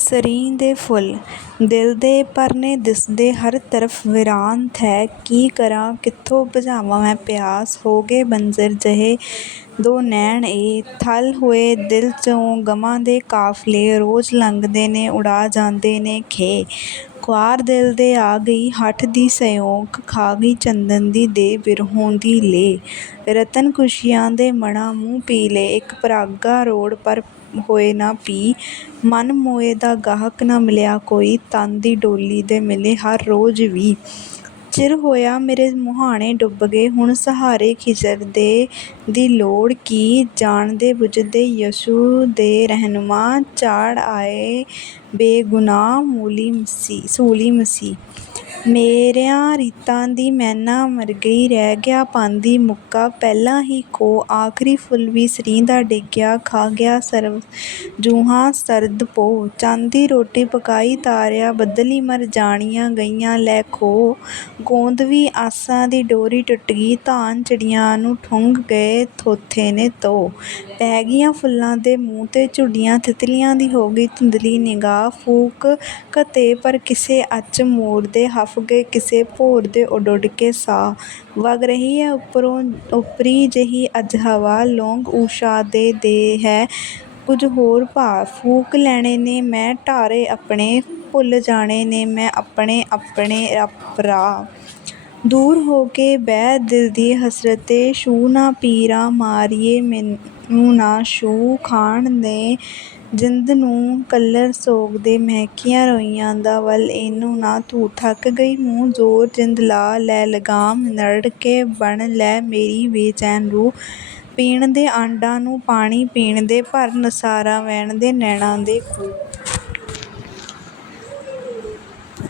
ਸਰੀਂਹ ਦੇ ਫੁੱਲ, ਦਿਲ ਦੇ ਪਰਨੇ ਦਿਸਦੇ ਹਰ ਤਰਫ਼ ਵੀਰਾਨ ਥੈ। ਕੀ ਕਰਾਂ, ਕਿੱਥੋਂ ਬੁਝਾਵਾਂ ਮੈਂ ਪਿਆਸ? ਹੋ ਗਏ ਬੰਜਰ ਜਿਹੇ, ਦੋ ਨੈਣ ਏ। ਥਲ ਹੋਏ ਦਿਲ 'ਚੋਂ ਗ਼ਮਾਂ ਦੇ ਕਾਫ਼ਲੇ, ਰੋਜ਼ ਲੰਘਦੇ ਨੇ, ਉਡਾ ਜਾਂਦੇ ਨੇ ਖੇਹ ਕੁਆਰ ਦਿਲ ਦੇ ਆ ਗਈ, ਹਠ ਦੀ ਸਿਉਂਕ ਖਾ ਗਈ ਚੰਦਨ ਦੀ ਦੇ ਬਿਰਹੋਂ ਦੀ ਲੇ। ਰਤਨ ਖੁਸ਼ੀਆਂ ਦੇ ਮਣਾ ਮੂੰਹ ਪੀਲੇ ਇੱਕ ਪਰਾਗਾ ਰੋੜ ਪਰ ਹੋਏ ਨਾ ਪੀ। ਮਨ ਮੋਏ ਦਾ ਗਾਹਕ ਨਾ ਮਿਲਿਆ ਕੋਈ, ਤਨ ਦੀ ਡੋਲੀ ਦੇ ਮਿਲੇ ਹਰ ਰੋਜ਼ ਵੀਹ ਚਿਰ ਹੋਇਆ ਮੇਰੇ ਮੁਹਾਣੇ ਡੁੱਬ ਗਏ। ਹੁਣ ਸਹਾਰੇ ਖਿੱਚਦੇ ਦੀ ਲੋੜ ਕੀ? ਜਾਣਦੇ ਬੁੱਝਦੇ ਯਿਸੂ ਦੇ ਰਹਿਨੁਮਾ ਚਾੜ ਆਏ ਬੇਗੁਨਾਹ ਸੂਲੀ ਮਸੀਹ। ਮੇਰਿਆਂ ਰੀਤਾਂ ਦੀ ਮੈਨਾ ਮਰ ਗਈ ਰਹਿ ਗਿਆ ਪਾਂਧੀ ਮੁੱਕਾ। ਪਹਿਲਾਂ ਹੀ ਖੋਹ ਆਖ਼ਰੀ ਫੁੱਲ ਵੀ ਸਰੀਂਹ ਦਾ ਡਿੱਗਿਆ, ਖਾ ਗਿਆ ਸਰਬ ਜੂਹਾਂ ਸਰਦ ਪੋਹ ਚੰਨ ਦੀ ਰੋਟੀ ਪਕਾਈ ਤਾਰਿਆਂ, ਬੱਦਲੀ ਮਰ ਜਾਣੀਆਂ ਗਈਆਂ, ਲੈ ਖੋਹ ਗੋਂਦਵੀ ਆਸਾਂ ਦੀ ਡੋਰੀ ਟੁੱਟ ਗਈ, ਧਾਨ ਚਿੜੀਆਂ ਨੂੰ ਠੁੰਗ ਗਏ ਥੋਥੇ ਨੇ ਧੋਹ ਪੈ ਗਈਆਂ ਫੁੱਲਾਂ ਦੇ ਮੂੰਹ 'ਤੇ ਝੁੱਡੀਆਂ, ਤਿਤਲੀਆਂ ਦੀ ਹੋ ਗਈ ਧੁੰਦਲੀ ਨਿਗਾਹ। ਫੂਕ ਘਤੇ ਪਰ ਕਿਸੇ ਅੱਛ ਮੋਰ ਦੇ ਹਫ਼ ਗਏ ਕਿਸੇ ਭੌਰ ਦੇ ਉੱਡ ਉੱਡ ਕੇ ਸਾਹ ਵਗ ਰਹੀ ਹੈ। ਉੱਪਰੋਂ ਓਪਰੀ ਜਿਹੀ ਅੱਜ ਹਵਾ ਲੌਂਗ ਊਸ਼ਾ ਦੇ ਦੇ ਹੈ। ਕੁਝ ਹੋਰ ਭਾਅ ਫੂਕ ਲੈਣੇ ਨੇ। ਮੈਂ ਢਾਰੇ ਆਪਣੇ, ਭੁੱਲ ਜਾਣੇ ਨੇ। ਮੈਂ ਆਪਣੇ ਆਪਣੇ ਰਾਹ ਦੂਰ ਹੋ ਕੇ ਬਹਿ ਦਿਲ ਦੀ ਹਸਰਤ ਏ ਛੂਹ ਨਾ ਪੀਰਾਂ ਮਾਰੀਏ। ਮੈਨੂੰ ਨਾ ਛੂਹ ਖਾਣ ਦੇ ਜਿੰਦ ਨੂੰ ਕੱਲਰ ਸੋਗਦੇ ਮਹਿਕੀਆਂ ਰੋਈਆਂ ਦਾ ਵੱਲ ਇਹਨੂੰ ਨਾ ਧੂ ਥੱਕ ਗਈ। ਮੂੰਹ ਜ਼ੋਰ ਜਿੰਦ ਲਾ, ਲੈ ਲਗਾਮ ਨਰੜ ਕੇ ਬਣ ਲੈ ਮੇਰੀ ਬੇਚੈਨ ਰੂਹ। ਪੀਣ ਦੇ ਆਂਡਾਂ ਨੂੰ ਪਾਣੀ ਪੀਣ ਦੇ, ਭਰ ਨਸਾਰਾਂ ਵਹਿਣ ਦੇ ਨੈਣਾਂ ਦੇ ਖੂਹ।